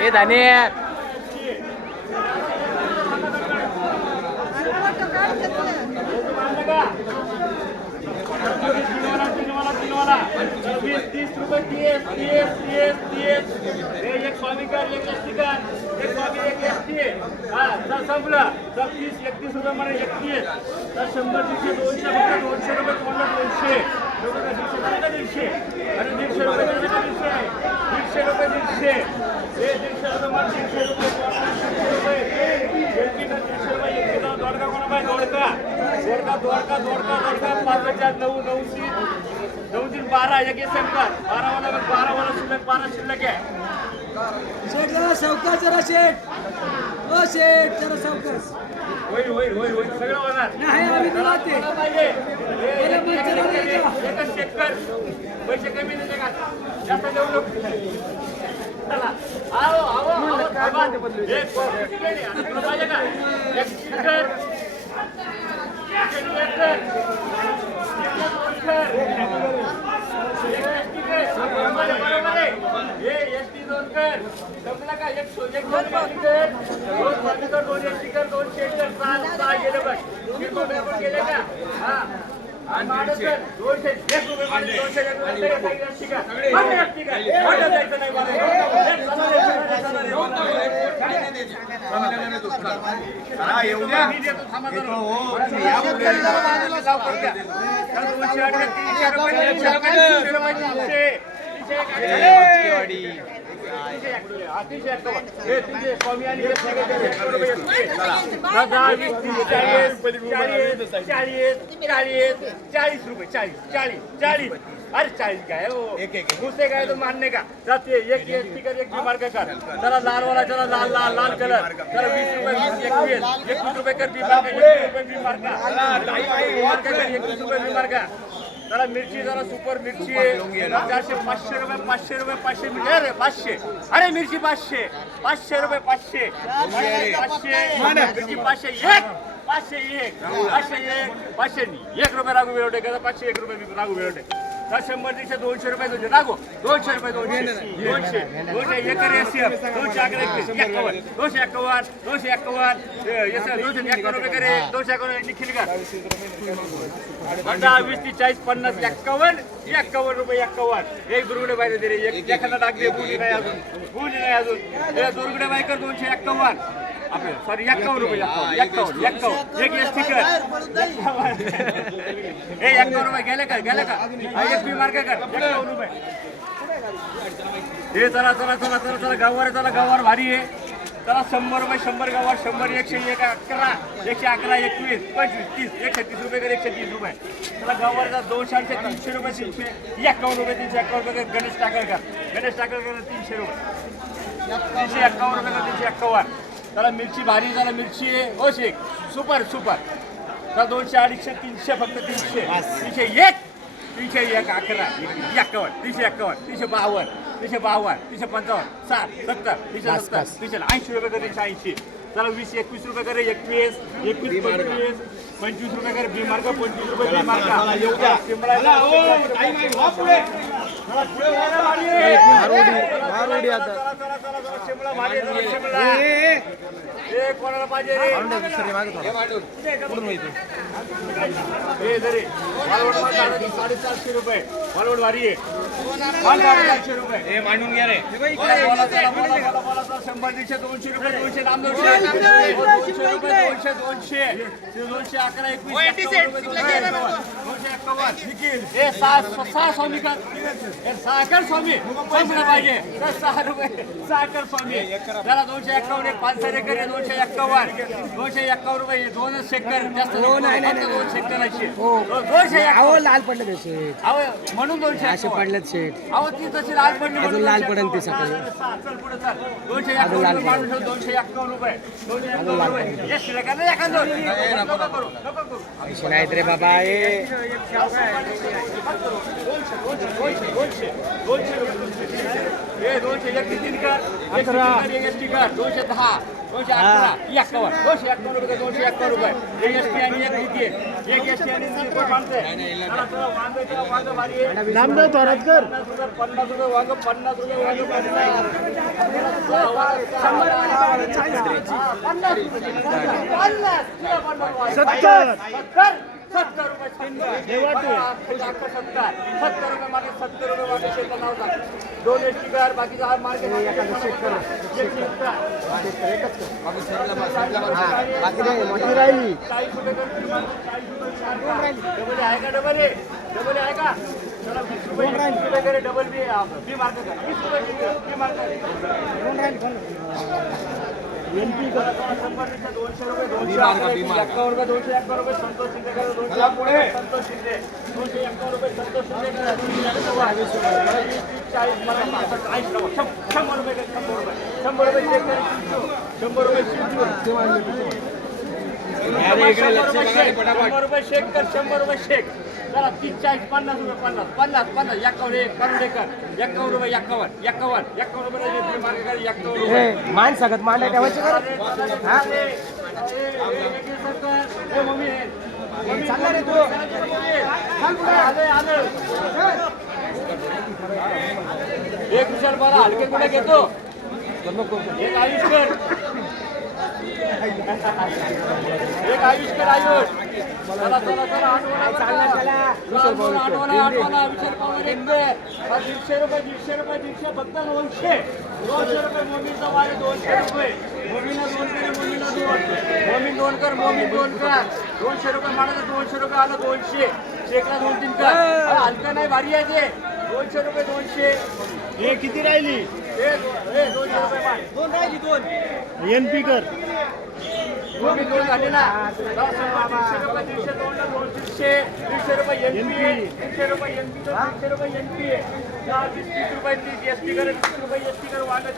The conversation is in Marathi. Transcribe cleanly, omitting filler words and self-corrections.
हे धाने एक स्वामीकर एक एसटीकर एक स्वामी एक एसटी संपलं 30-31 रुपये मला 31 तर 100 200 200 रुपये तुम्हाला 200 150 आणि 150 रुपये 150 रुपये 150 हे 150 रुपये मला 150 रुपये दोडका कोणा बाय दोडका 9-9-9-9-12 एक शंकर 12 वाला शिल्लक 12 शिल्लक आहे शेठ जरा सावकाश जरा शेठ ओ शेठ जरा सावकाश होईल सगळं होणार नाही आम्ही दिलाते पाहिजे एकच चेक कर पैसे कमी देते का जास्त देऊ नको चला आओ एक पाहिजे का एक स्टिकर गेले का अरे 40 काय हो दुसरे काय तो मान्य का जाते एक स्टिकर एक मार्क कर चला लाल वाला चला लाल कलर चला 20 रुपये 21 रुपये कर बी मार्का 21 रुपये बी मार्का चला मिरची जरा सुपर मिरची 400 500 रुपये 500 मिळेल 500 अरे मिरची 500 रुपये 500 मिरची 500 एक रुपये राघू वेळवडे का 501 रुपये राघू वेळवडे 100 200 रुपये राघू 200 रुपये 200 एकर 251 रुपये करे 251 निखिल का 20 30 40 50 51 रुपये 51 एक दुर्गुडे बाई दे रे एक एखादा टाक दे बुली नाही अजून हे दुर्गुडे बाई कर 251 आपले सॉरी 51 रुपये 51 एक स्टिकर हे 51 रुपये गेले का एक बी मार्क कर 51 रुपये हे चला गावावर भारी आहे चला 100 रुपये 100 गावावर 100 101 11 111 21 25 30 130 रुपये कर 130 रुपये चला गावावर 200 300 रुपये 51 रुपये 351 रुपये गणेश टाकळकर 300 रुपये 351 रुपये 351 चला मिरची भारी झाला मिरची हो शेख सुपर चला 200 250 300 फक्त 300 301 11 351 352 355 60 70 380 रुपये कर 380 चला 20-21 रुपये करे 21 25 रुपये करे बी मार्का 25 रुपये बी मार्का कोणाला पाहिजे रे 450 रुपये मालवड भारी आहे 450 रुपये हे मांडून घ्या रे 100 200 रुपये 200 नाम 200 रुपये 200 11 21 हे 6 स्वामी का हे साखर स्वामी पाहिजे 6 रुपये साखर स्वामी त्याला 251 500 एकर 251 रुपये 2 शेकर जास्त 2 शेकराची 251 लाल पडलं ते शेठ म्हणून 200 असे पडलेत शेठ अहो ती तशी लाल पडली अजून लाल पडेल ती सकाळी चल पुढे चल 251 माणूस 251 रुपये 251 रुपये हे शिल्लक आहे एखादं नको करू पैसे नाहीत रे बाबा हे 200 एक 3 कर 210 211 251 251 रुपये एक एसटी आणि एक द्वितीय एक एसटी आणि द्वितीय माणसं आहे. चला, चला, वांग भारी आहे. 50 रुपये वांग 50 रुपये वांग 70 रुपये 70 रुपये मागे 70 रुपये वांगे शेतकरी नाव सांग. 2 एसटी कर बाकीचा हा मार्केट राहिली 40 रुपये डबल आहे का डबल आहे का चला 20 रुपये करे डबल बी मार्क कर 20 रुपये बी मार्क कर एनपी करा 200 रुपये 251 रुपये संतोष शिंदे करा 200 संतोष शिंदे 251 रुपये संतोष शिंदे करा 40 मला 100 रुपये 100 रुपये 100 रुपये शेक कर 100 रुपये शेक चला 30 40 50 रुपये 50 51 करून दे कर 51 रुपये 51 रुपये मार्ग कर 51 रुपये मान सगत मांडा ठेवायचे का एक विशाल मला हलके कुठे घेतो एक आयुष्कर एक आयुष्कर आयुष चला चला चला आठवणा विशाल पवार एक 150 रुपये 150 फक्त 200 रुपये मोमीचा वारे 200 रुपये मोमीला 2 करे मोमीला 2 मोमीन 2 कर मोमीन 2 कर 200 रुपये मारायचं 200 रुपये आलं 200 शेकला 2-3 कर हलका नाही भारी आहे ते 200 रुपये 200 हे किती राहिली 200 रुपये मार 2 राहिली 2 एनपी कर मोमी 2 झाले ना 100 रुपये 150 रुपये 100 रुपये एनपी 300 रुपये एनपी 300 रुपये एनपी 30 रुपये 30 एसटी कर 30 रुपये एसटी कर वागत